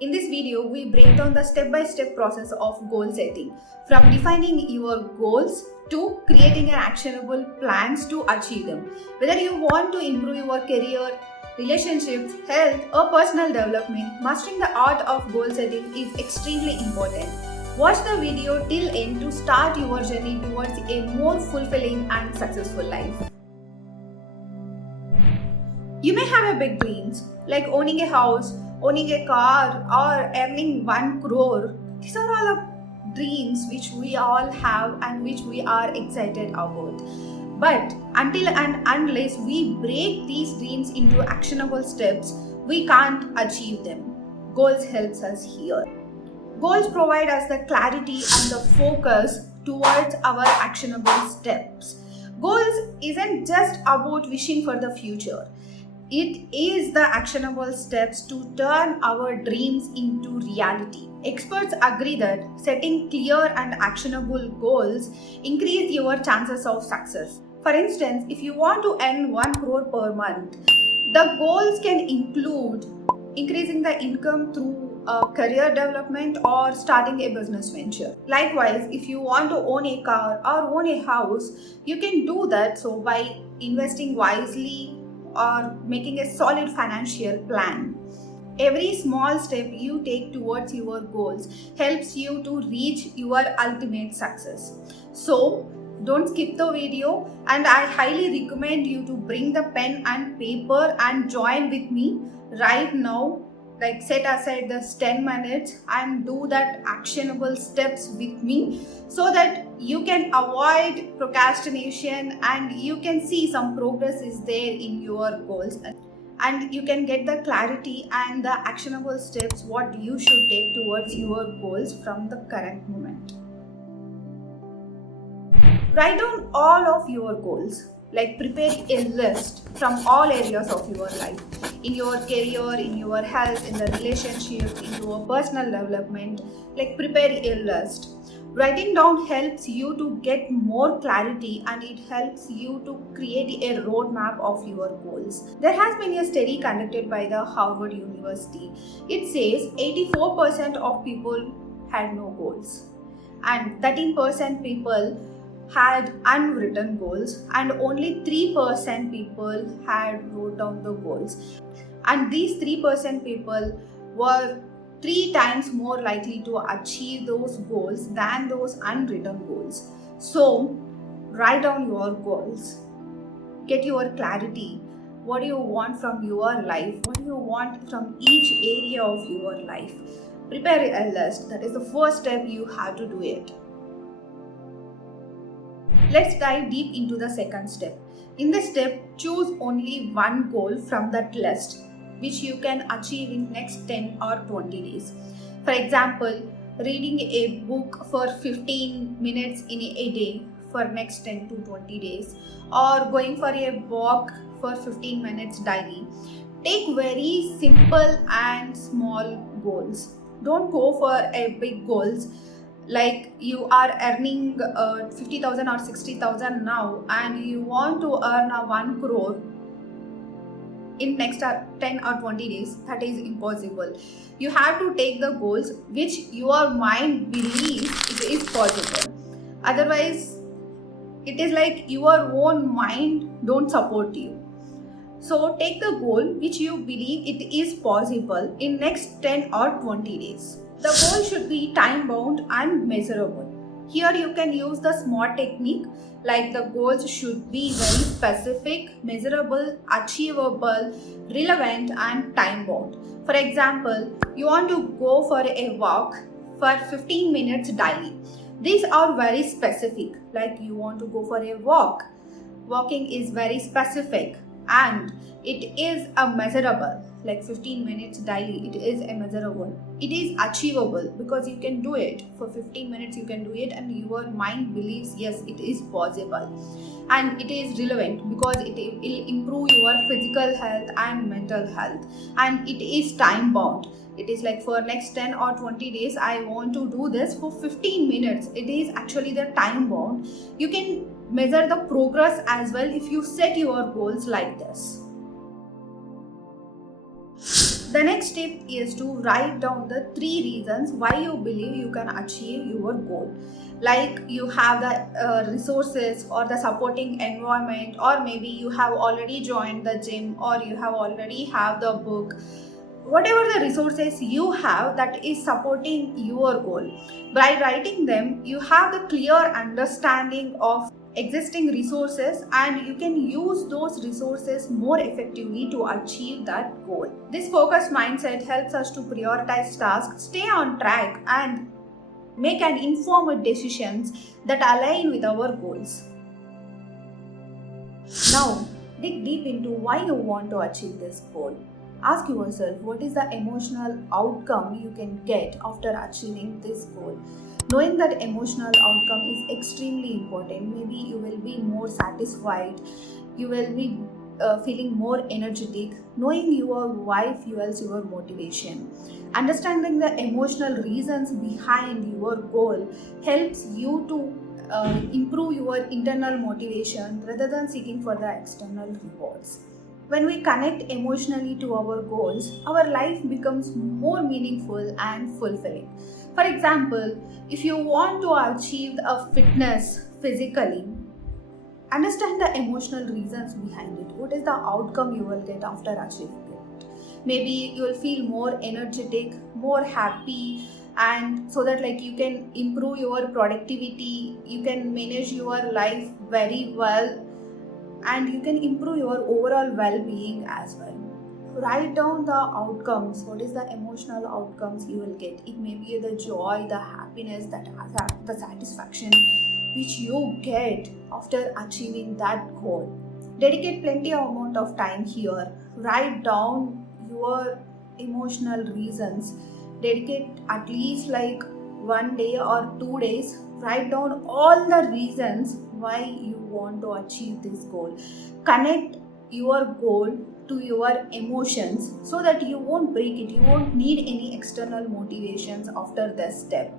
In this video, we break down the step-by-step process of goal setting, from defining your goals to creating an actionable plans to achieve them. Whether you want to improve your career, relationships, health, or personal development, mastering the art of goal setting is extremely important. Watch the video till end to start your journey towards a more fulfilling and successful life. You may have a big dreams like owning a house, owning a car, or earning 1 crore. These are all the dreams which we all have and which we are excited about. But until and unless we break these dreams into actionable steps, we can't achieve them. Goals helps us here. Goals provide us the clarity and the focus towards our actionable steps. Goals isn't just about wishing for the future. It is the actionable steps to turn our dreams into reality. Experts agree that setting clear and actionable goals increase your chances of success. For instance, if you want to earn 1 crore per month, the goals can include increasing the income through career development or starting a business venture. Likewise, if you want to own a car or own a house, you can do that so by investing wisely or making a solid financial plan. Every small step you take towards your goals helps you to reach your ultimate success. So, don't skip the video, and I highly recommend you to bring the pen and paper and join with me right now. Like, set aside this 10 minutes and do that actionable steps with me so that you can avoid procrastination and you can see some progress is there in your goals, and you can get the clarity and the actionable steps what you should take towards your goals from the current moment. Write down all of your goals. Like, prepare a list from all areas of your life, in your career, in your health, in the relationship, in your personal development. Like, prepare a list. Writing down helps you to get more clarity and it helps you to create a roadmap of your goals. There has been a study conducted by the Harvard University. It says 84% of people had no goals and 13% people had unwritten goals, and only 3% people had wrote down the goals. And these 3% people were 3 times more likely to achieve those goals than those unwritten goals. So, write down your goals. Get your clarity. What do you want from your life? What do you want from each area of your life? Prepare a list. That is the first step. You have to do it. Let's dive deep into the second step. In this step, choose only one goal from that list which you can achieve in next 10 or 20 days. For example, reading a book for 15 minutes in a day for next 10 to 20 days, or going for a walk for 15 minutes daily. Take very simple and small goals. Don't go for a big goals. Like, you are earning 50,000 or 60,000 now and you want to earn a 1 crore in next 10 or 20 days. That is impossible. You have to take the goals which your mind believes it is possible. Otherwise, it is like your own mind don't support you. So take the goal which you believe it is possible in next 10 or 20 days. The goal should be time bound and measurable. Here you can use the SMART technique, like the goals should be very specific, measurable, achievable, relevant and time bound. For example, you want to go for a walk for 15 minutes daily. These are very specific, like you want to go for a walk. Walking is very specific and it is a measurable, like 15 minutes daily. It is a measurable. It is achievable because you can do it for 15 minutes. You can do it and your mind believes yes, it is possible. And it is relevant because it will improve your physical health and mental health. And it is time bound. It is like for next 10 or 20 days I want to do this for 15 minutes. It is actually the time bound. You can measure the progress as well if you set your goals like this. The next step is to write down the 3 reasons why you believe you can achieve your goal. Like you have the resources or the supporting environment, or maybe you have already joined the gym, or you have already have the book. Whatever the resources you have that is supporting your goal. By writing them, you have the clear understanding of existing resources and you can use those resources more effectively to achieve that goal. This focused mindset helps us to prioritize tasks, stay on track, and make an informed decisions that align with our goals. Now, dig deep into why you want to achieve this goal. Ask yourself, what is the emotional outcome you can get after achieving this goal? Knowing that emotional outcome is extremely important. Maybe you will be more satisfied, you will be feeling more energetic. Knowing your why fuels your motivation. Understanding the emotional reasons behind your goal helps you to improve your internal motivation rather than seeking for the external rewards. When we connect emotionally to our goals, our life becomes more meaningful and fulfilling. For example, if you want to achieve a fitness physically, understand the emotional reasons behind it. What is the outcome you will get after achieving it? Maybe you will feel more energetic, more happy, and so that like you can improve your productivity, you can manage your life very well, and you can improve your overall well-being as well. Write down the outcomes. What is the emotional outcomes you will get? It may be the joy, the happiness, the satisfaction which you get after achieving that goal. Dedicate plenty of amount of time here. Write down your emotional reasons. Dedicate at least like 1 day or 2 days. Write down all the reasons why you want to achieve this goal. Connect your goal to your emotions so that you won't break it. You won't need any external motivations after this step.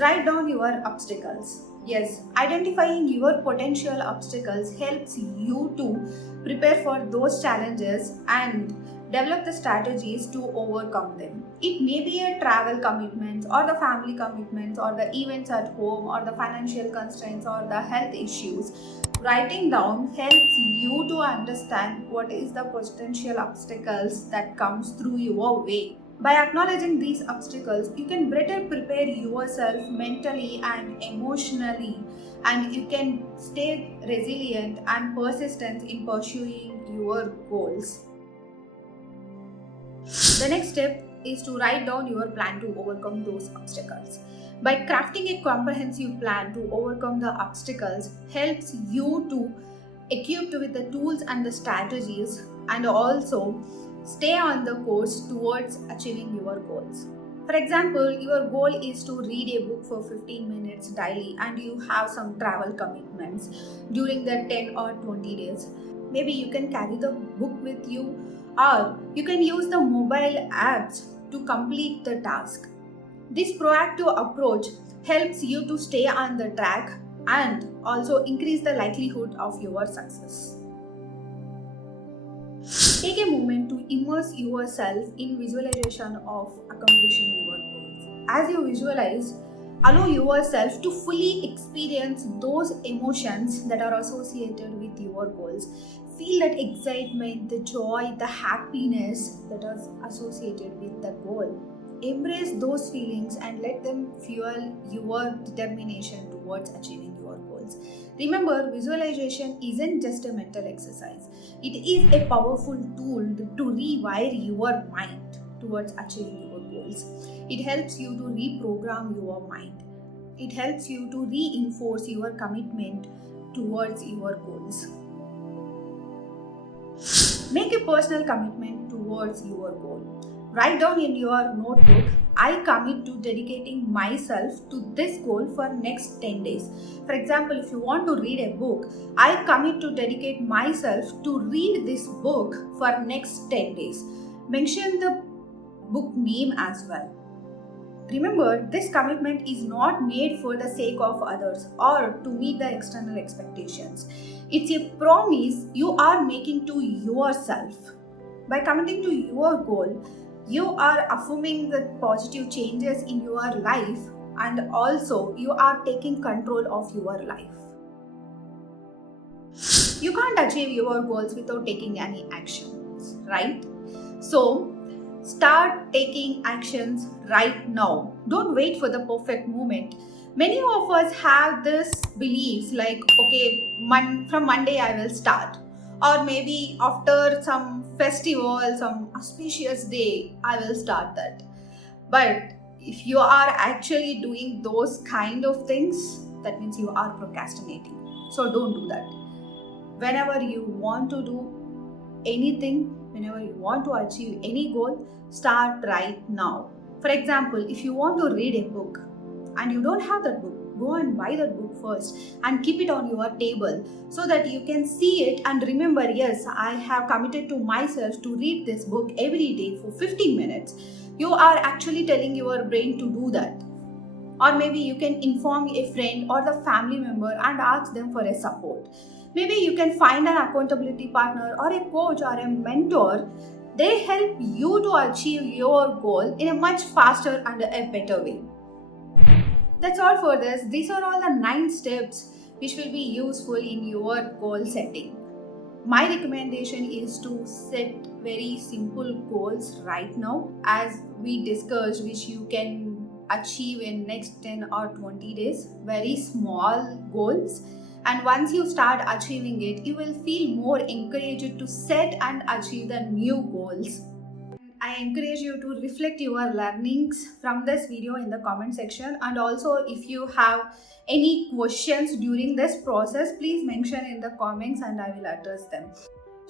Write down your obstacles. Yes, identifying your potential obstacles helps you to prepare for those challenges and develop the strategies to overcome them. It may be a travel commitments or the family commitments or the events at home or the financial constraints or the health issues. Writing down helps you to understand what is the potential obstacles that comes through your way. By acknowledging these obstacles, you can better prepare yourself mentally and emotionally, and you can stay resilient and persistent in pursuing your goals. The next step is to write down your plan to overcome those obstacles. By crafting a comprehensive plan to overcome the obstacles helps you to equipped with the tools and the strategies and also stay on the course towards achieving your goals. For example, your goal is to read a book for 15 minutes daily and you have some travel commitments during the 10 or 20 days. Maybe you can carry the book with you or you can use the mobile apps to complete the task. This proactive approach helps you to stay on the track and also increase the likelihood of your success. Take a moment to immerse yourself in visualization of accomplishing your goals. As you visualize, allow yourself to fully experience those emotions that are associated with your goals. Feel that excitement, the joy, the happiness that is associated with the goal. Embrace those feelings and let them fuel your determination towards achieving your goals. Remember, visualization isn't just a mental exercise. It is a powerful tool to rewire your mind towards achieving your goals. It helps you to reprogram your mind. It helps you to reinforce your commitment towards your goals. Make a personal commitment towards your goal. Write down in your notebook, I commit to dedicating myself to this goal for next 10 days. For example, if you want to read a book, I commit to dedicate myself to read this book for next 10 days. Mention the book name as well. Remember, this commitment is not made for the sake of others or to meet the external expectations. It's a promise you are making to yourself. By committing to your goal, you are affirming the positive changes in your life, and also you are taking control of your life. You can't achieve your goals without taking any actions, right? So, start taking actions right now. Don't wait for the perfect moment. Many of us have this beliefs like, okay, from Monday I will start, or maybe after some festival, some auspicious day, I will start that. But if you are actually doing those kind of things, that means you are procrastinating. So don't do that. Whenever you want to do anything, whenever you want to achieve any goal, start right now. For example, if you want to read a book and you don't have that book, go and buy that book first and keep it on your table so that you can see it and remember, yes, I have committed to myself to read this book every day for 15 minutes. You are actually telling your brain to do that. Or maybe you can inform a friend or the family member and ask them for a support. Maybe you can find an accountability partner or a coach or a mentor. They help you to achieve your goal in a much faster and a better way. That's all for this. These are all the 9 steps which will be useful in your goal setting. My recommendation is to set very simple goals right now, as we discussed, which you can achieve in next 10 or 20 days. Very small goals. And once you start achieving it, you will feel more encouraged to set and achieve the new goals. I encourage you to reflect your learnings from this video in the comment section, and also if you have any questions during this process, please mention in the comments and I will address them.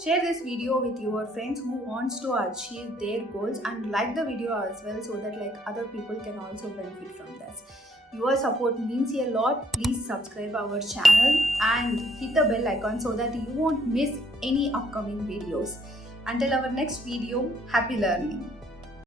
Share this video with your friends who wants to achieve their goals, and like the video as well so that other people can also benefit from this. Your support means a lot. Please subscribe our channel and hit the bell icon so that you won't miss any upcoming videos. Until our next video, happy learning.